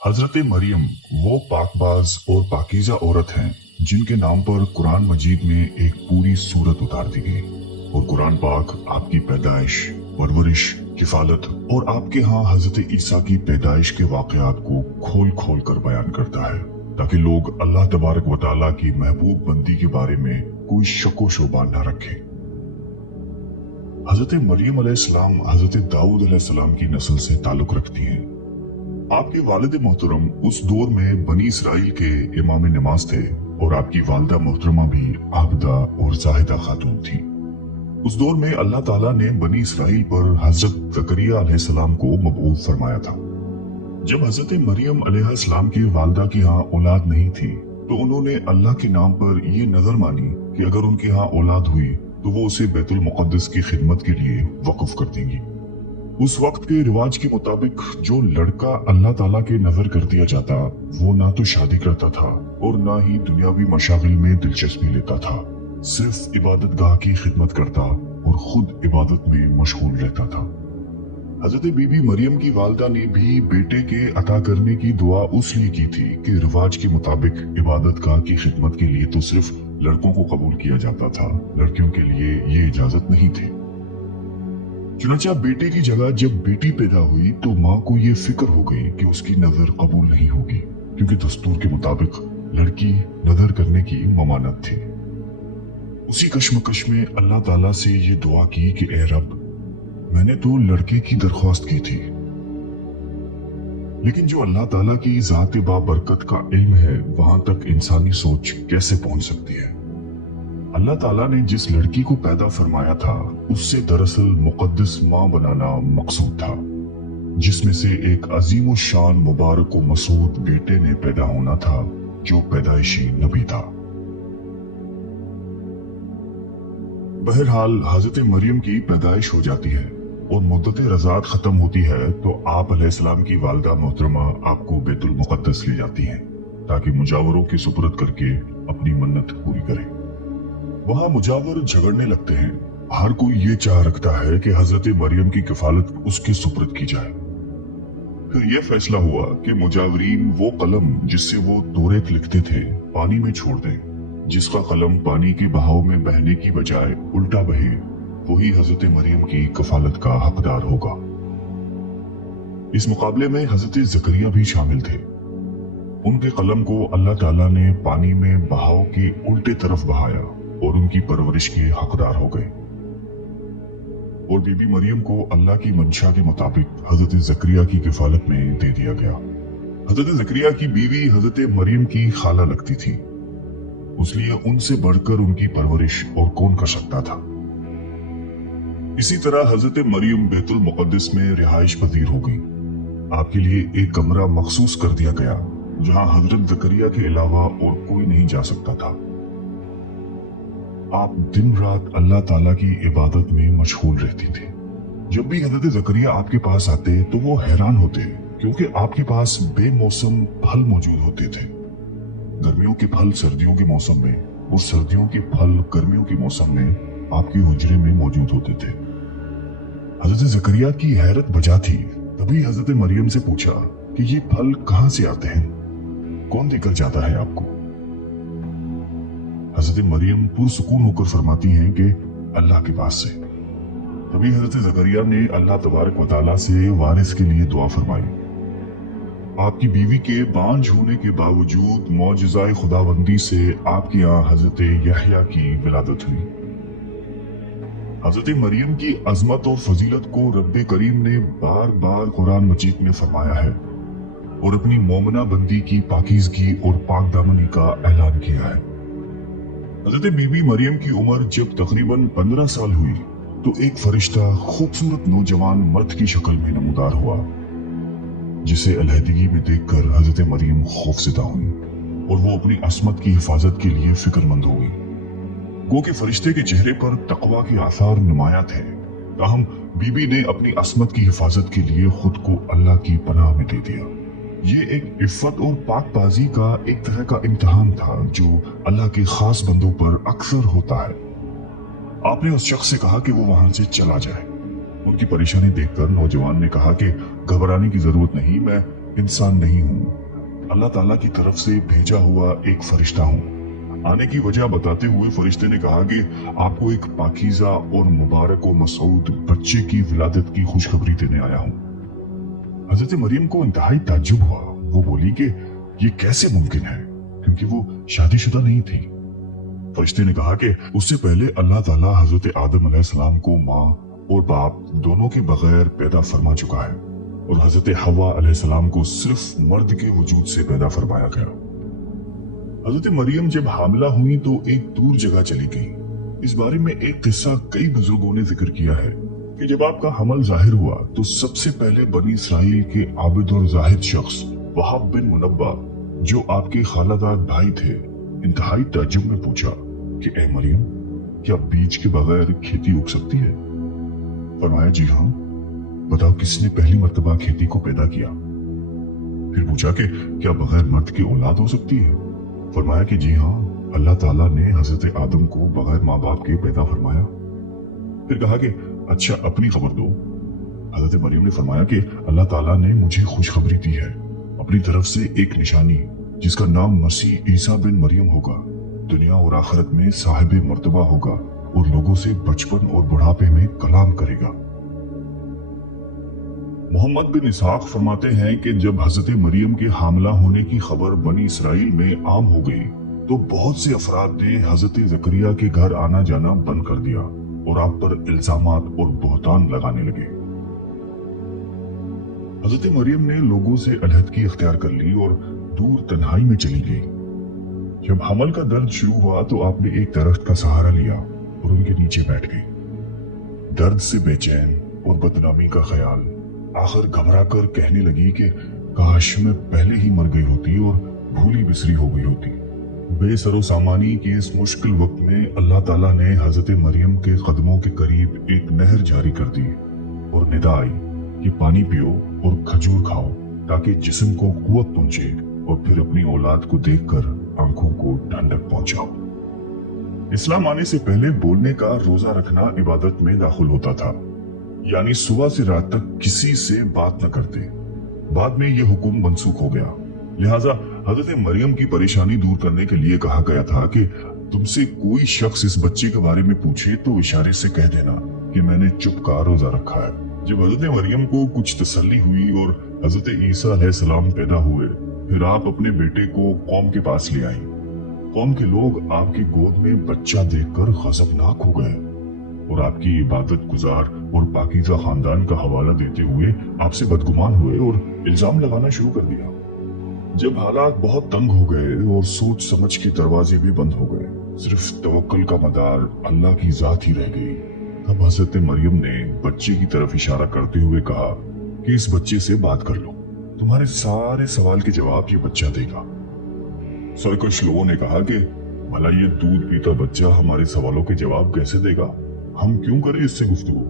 हजरत मरियम वो पाकबाज और पाकीज़ा औरत हैं जिनके नाम पर कुरान मजीद में एक पूरी सूरत उतार दी गई। और कुरान पाक आपकी पैदाइश, परवरिश, किफालत और आपके यहाँ हजरत ईसा की पैदाइश के वाकयात को खोल खोल कर बयान करता है, ताकि लोग अल्लाह तबारक व तआला की महबूब बंदी के बारे में कोई शको शुबा न रखे। हजरत मरियम अलैहिस्सलाम हजरत दाऊद अलैहिस्सलाम की नस्ल से ताल्लुक रखती हैं। आपके वालिद मोहतरम उस दौर में बनी इसराइल के इमाम नमाज थे और आपकी वालिदा मोहतरमा भी आबिदा और जाहिदा खातून थी। उस दौर में अल्लाह ताला ने बनी इसराइल पर हजरत ज़करिया अलैहिस्सलाम को मबऊस फरमाया था। जब हजरत मरियम अलैहिस्सलाम की वालिदा के यहाँ औलाद नहीं थी तो उन्होंने अल्लाह के नाम पर यह नजर मानी कि अगर उनके यहाँ औलाद हुई तो वो उसे बैतुल मुक़द्दस की खिदमत के लिए वक़्फ कर देंगी। उस वक्त के रिवाज के मुताबिक जो लड़का अल्लाह ताला के नजर कर दिया जाता वो ना तो शादी करता था और ना ही दुनियावी मशागिल में दिलचस्पी लेता था, सिर्फ इबादत गाह की खिदमत करता और खुद इबादत में मशगूल रहता था। हजरत बीबी मरियम की वालिदा ने भी बेटे के अता करने की दुआ उसलिए की थी कि रिवाज के मुताबिक इबादत गाह की खिदमत के लिए तो सिर्फ लड़कों को कबूल किया जाता था, लड़कियों के लिए ये इजाजत नहीं थी। चुनांचे बेटे की जगह जब बेटी पैदा हुई तो माँ को ये फिक्र हो गई कि उसकी नजर कबूल नहीं होगी, क्योंकि दस्तूर के मुताबिक लड़की नजर करने की ममानत थी। उसी कश्मकश में अल्लाह ताला से ये दुआ की कि ए रब, मैंने तो लड़के की दरख्वास्त की थी, लेकिन जो अल्लाह ताला की ज़ात बाबरकत का इल्म है वहां तक इंसानी सोच कैसे पहुंच सकती है। अल्लाह ताला ने जिस लड़की को पैदा फरमाया था उससे दरअसल मुकद्दस माँ बनाना मकसूद था, जिसमें से एक अजीम शान मुबारक व मसूद बेटे ने पैदा होना था जो पैदाइशी नबी था। बहरहाल हजरत मरियम की पैदाइश हो जाती है और मुद्दत रज़ात खत्म होती है तो आप अलैहिस्सलाम की वालिदा मोहतरमा आपको बैतुल मुक़द्दस ले जाती हैं ताकि मुजावरों के सुपुर्द करके अपनी मन्नत पूरी करें। वहां मुजावर झगड़ने लगते हैं। हर कोई ये चाह रखता है कि हजरत मरियम की किफालत उसके सुपुर्द की जाए। फिर यह फैसला हुआ कि मुजावरीन वो कलम जिससे वो तौरात लिखते थे पानी में छोड़ दें। जिसका कलम पानी के बहाव में बहने की बजाय उल्टा बहे वही हजरत मरियम की कफालत का हकदार होगा। इस मुकाबले में हजरत ज़करिया भी शामिल थे। उनके कलम को अल्लाह ताला ने पानी में बहाव के उल्टे तरफ बहाया और उनकी परवरिश के हकदार हो गए। और बीबी मरियम को अल्लाह की मंशा के मुताबिक हजरत ज़करिया की किफालत में दे दिया गया। हजरत ज़करिया की बीवी हजरत मरियम की खाला लगती थी, इसलिए उनसे बढ़कर उनकी परवरिश और कौन कर सकता था। इसी तरह हजरत मरियम बैतुल मुक़द्दस में रिहाइश पजीर हो गई। आपके लिए एक कमरा मखसूस कर दिया गया जहां हजरत ज़करिया के अलावा और कोई नहीं जा सकता था। आप दिन रात अल्लाह ताला की इबादत में मशगूल रहती थी। जब भी हजरत ज़करिया आपके पास आते तो वो हैरान होते क्योंकि आपके पास बेमौसम फल मौजूद होते थे। गर्मियों के फल सर्दियों के मौसम में और सर्दियों के फल गर्मियों के मौसम में आपके हुजरे में मौजूद होते थे। हजरत ज़करिया की हैरत बजा थी। तभी हजरत मरियम से पूछा कि ये फल कहां से आते हैं, कौन देकर जाता है आपको। हजरत मरियम पुरसुकून होकर फरमाती हैं कि अल्लाह के पास से। तभी हजरत ज़करिया ने अल्लाह तबारक व तआला से वारिस के लिए दुआ फरमाई। आपकी बीवी के बांझ होने के बावजूद मौजज़ाए खुदाबंदी से आपके यहाँ हजरत यहया की विलादत हुई। हजरत मरियम की अजमत और फजीलत को रब्बे करीम ने बार बार कुरान मजीद में फरमाया है और अपनी मोमना बंदी की पाकीज़गी और पाक दामनी का ऐलान किया है। हजरत बीबी मरियम की उम्र जब तकरीबन 15 साल हुई तो एक फरिश्ता खूबसूरत नौजवान मर्द की शक्ल में नमूदार हुआ, जिसे अलहदगी में देखकर हजरत मरियम खौफज़दा हुई और वो अपनी असमत की हिफाजत के लिए फिक्रमंद हो गई। गो के फरिश्ते के चेहरे पर तकवा के आसार नुमाया थे, ताहम बीबी ने अपनी असमत की हिफाजत के लिए खुद को अल्लाह की पनाह में दे दिया। ये एक इफ़्फ़त और पाकबाजी का एक तरह का इम्तिहान था जो अल्लाह के खास बंदों पर अक्सर होता है। आपने उस शख्स से कहा कि वो वहां से चला जाए। उनकी परेशानी देखकर नौजवान ने कहा कि घबराने की जरूरत नहीं, मैं इंसान नहीं हूँ, अल्लाह ताला की तरफ से भेजा हुआ एक फरिश्ता हूँ। आने की वजह बताते हुए फरिश्ते ने कहा कि आपको एक पाकीज़ा और मुबारक और मसूद बच्चे की विलादत की खुशखबरी देने आया हूँ। हजरत मरियम को इंतहाई ताज्जुब हुआ। वो बोली कि ये कैसे मुमकिन है, क्योंकि वो शादीशुदा नहीं थी। फरिश्ते ने कहा कि उससे पहले अल्लाह ताला हजरत आदम अलैहिस्सलाम को माँ और बाप दोनों के बगैर पैदा फरमा चुका है, और हजरत हवा अलैहिस्सलाम को सिर्फ मर्द के वजूद से पैदा फरमाया गया। हजरत मरियम जब हामिला हुई तो एक दूर जगह चली गई। इस बारे में एक किस्सा कई बुजुर्गों ने जिक्र किया है कि जब आपका हमल जाहिर हुआ तो सबसे पहले बनी इसराइल के आबिद और जाहिद शख्स वहाब बिन मुनब्बा, जो आपके खालादाद भाई थे, इंतहाई ताज्जुब में पूछा कि ए मरियम, क्या बीज के बगैर खेती उग सकती है? फरमाया जी हाँ। बताओ किसने पहली मर्तबा खेती को पैदा किया? फिर पूछा कि क्या बगैर मर्द की औलाद हो सकती है? फरमाया कि जी हाँ, अल्लाह ताला ने हजरत आदम को बगैर माँ बाप के पैदा फरमाया। फिर कहा कि अच्छा अपनी खबर दो। हजरत मरियम ने फरमाया कि अल्लाह ताला ने मुझे खुशखबरी दी है अपनी तरफ से एक निशानी, जिसका नाम मसीह ईसा बिन मरियम होगा। दुनिया और आखिरत में साहिब मर्तबा होगा और लोगों से बचपन और बुढ़ापे में कलाम करेगा। मोहम्मद बिन इसहाक फरमाते हैं कि जब हजरत मरियम के हामला होने की खबर बनी इसराइल में आम हो गई तो बहुत से अफराद ने हजरत जकरिया के घर आना जाना बंद कर दिया और आप पर इल्जामात और बोहतान लगाने लगे। हजरत मरियम ने लोगों से अलहदगी इख्तियार कर ली और दूर तन्हाई में चली गई। जब हमल का दर्द शुरू हुआ तो आपने एक दरख्त का सहारा लिया और उनके नीचे बैठ गई। दर्द से बेचैन और बदनामी का ख्याल आखिर घबरा कर कहने लगी कि काश मैं पहले ही मर गई होती और भूली बिसरी हो गई होती। बेसरो सामानी के इस मुश्किल वक्त में अल्लाह ताला ने हजरत मरियम के कदमों के करीब एक नहर जारी कर दी और निदा आई कि पानी पियो और खजूर खाओ ताकि जिस्म को कुव्वत पहुंचे और फिर अपनी औलाद को देखकर आंखों को ठंडक पहुंचाओ। इस्लाम आने से पहले बोलने का रोजा रखना इबादत में दाखिल होता था, यानी सुबह से रात तक किसी से बात न करते। बाद में यह हुक्म मनसूख हो गया, लिहाजा हजरत मरियम की परेशानी दूर करने के लिए कहा गया था कि तुमसे कोई शख्स इस बच्चे के बारे में पूछे तो इशारे से कह देना कि मैंने चुप का रोजा रखा है। जब हजरत मरियम को कुछ तसल्ली हुई और हजरत ईसा अलैहिस्सलाम पैदा हुए, फिर आप अपने बेटे को कौम के पास ले आई। कौम के लोग आपकी गोद में बच्चा देखकर गज़बनाक हो गए और आपकी इबादत गुजार और पाकीज़ा खानदान का हवाला देते हुए आपसे बदगुमान हुए और इल्जाम लगाना शुरू कर दिया। जब हालात बहुत तंग हो गए और सोच समझ के दरवाजे भी बंद हो गए, सिर्फ तवक्कुल का मदार अल्लाह की जात ही रह गई, तब हजरत मरियम ने बच्चे की तरफ इशारा करते हुए कहा कि इस बच्चे से बात कर लो, तुम्हारे सारे सवाल के जवाब ये बच्चा देगा। सरकश लोगों ने कहा कि भला ये दूध पीता बच्चा हमारे सवालों के जवाब कैसे देगा, हम क्यों करें इससे गुफ्तगू।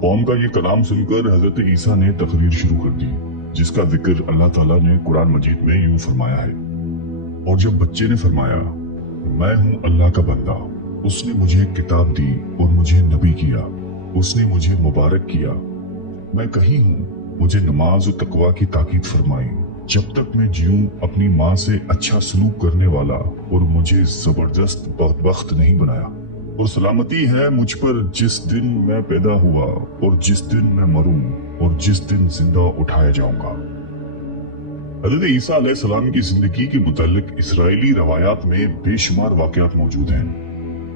कौम का ये कलाम सुनकर हजरत ईसा ने तकरीर शुरू कर दी, जिसका जिक्र अल्लाह ताला ने कुरान मजीद में यूं फरमाया है। और जब बच्चे ने फरमाया, मैं हूं अल्लाह का बंदा, उसने मुझे किताब दी और मुझे नबी किया, उसने मुझे मुबारक किया, मैं कहीं हूं, मुझे नमाज और तकवा की ताकीद फरमाई, जब तक मैं जीऊं अपनी माँ से अच्छा सलूक करने वाला और मुझे जबरदस्त बख्त नहीं बनाया, और सलामती है मुझ पर जिस दिन मैं पैदा हुआ और जिस दिन मैं मरूं और जिस दिन जिंदा उठाया जाऊंगा। हज़रत ईसा अलैहिस्सलाम की जिंदगी के मुतालिक इस्राएली रवायात में बेशुमार वाक़यात मौजूद हैं।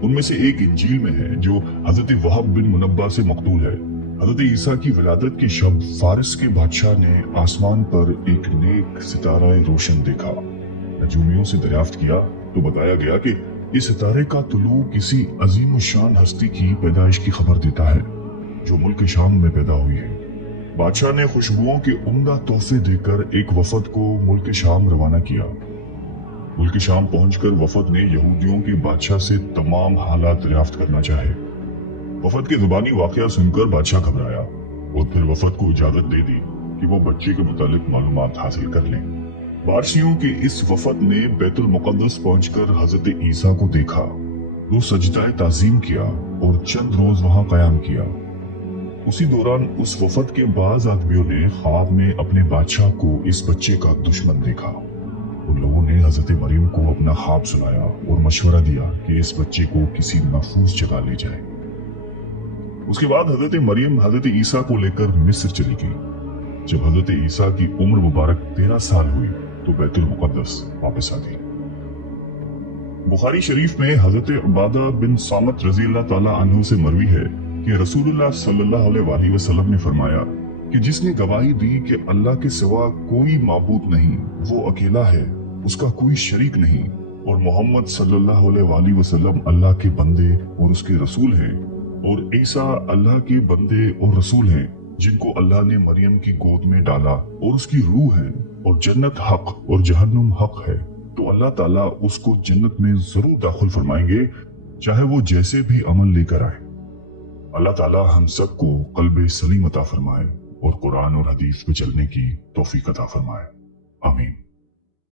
उनमें से एक इंजील में है जो हजरत वहाब बिन मुनब्बा से मकतूल है। हजरत ईसा की विलादत के शब फारिस के बादशाह ने आसमान पर एक नेक सितारा रोशन देखा। नजूमियों से दरियाफ्त किया तो बताया गया कि इस सितारे का तुलू किसी अजीम शान हस्ती की पैदाइश की खबर देता है जो मुल्क शाम में पैदा हुई है। बादशाह ने खुशबुओं के उम्दा तोहफे देकर एक वफद को मुल्क शाम रवाना किया। मुल्क शाम पहुंचकर वफद ने यहूदियों के बादशाह से तमाम हालात दरियाफ्त करना चाहे। वफद के जुबानी वाकया सुनकर बादशाह घबराया और फिर वफद को इजाजत दे दी कि वो बच्चे के मुतालिक मालूमात हासिल कर लें। बादशियों के इस वफद ने बैतुल मुक़द्दस पहुंचकर हजरत ईसा को देखा, वो सजदाए ताज़ीम किया और चंद रोज वहां कयाम किया। उसी दौरान उस वफद के बाज आदमियों ने ख्वाब में अपने बादशाह को इस बच्चे का दुश्मन देखा उन लोगों ने हजरत मरियम को अपना ख्वाब सुनाया और मशवरा दिया कि इस बच्चे को किसी महफूज जगह ले जाए। उसके बाद हजरत मरियम हजरत ईसा को लेकर मिस्र चली गई। जब हजरत ईसा की उम्र मुबारक 13 साल हुई तो बैतुल मुकद्दस वापस आ गई। बुखारी शरीफ में हजरत उबादा बिन सामत रजी अल्लाह ताला अन्हु से मरवी है कि रसूलुल्लाह सल्लल्लाहु अलैहि वसल्लम ने फरमाया कि जिसने गवाही दी कि अल्लाह के सिवा कोई माबूद नहीं, वो अकेला है, उसका कोई शरीक नहीं, और मोहम्मद सल्लल्लाहु अलैहि वसल्लम अल्लाह के बंदे और उसके रसूल हैं, और ईसा अल्लाह के बंदे और रसूल हैं, जिनको अल्लाह ने मरियम की गोद में डाला और उसकी रूह है, और जन्नत हक और जहन्नुम हक है, तो अल्लाह ताला उसको जन्नत में जरूर दाखिल फरमाएंगे, चाहे वो जैसे भी अमल लेकर आए। अल्लाह ताला हम सबको कल्बे सलीम अता फरमाए और कुरान और हदीस पे चलने की तौफीक अता फरमाए। आमीन।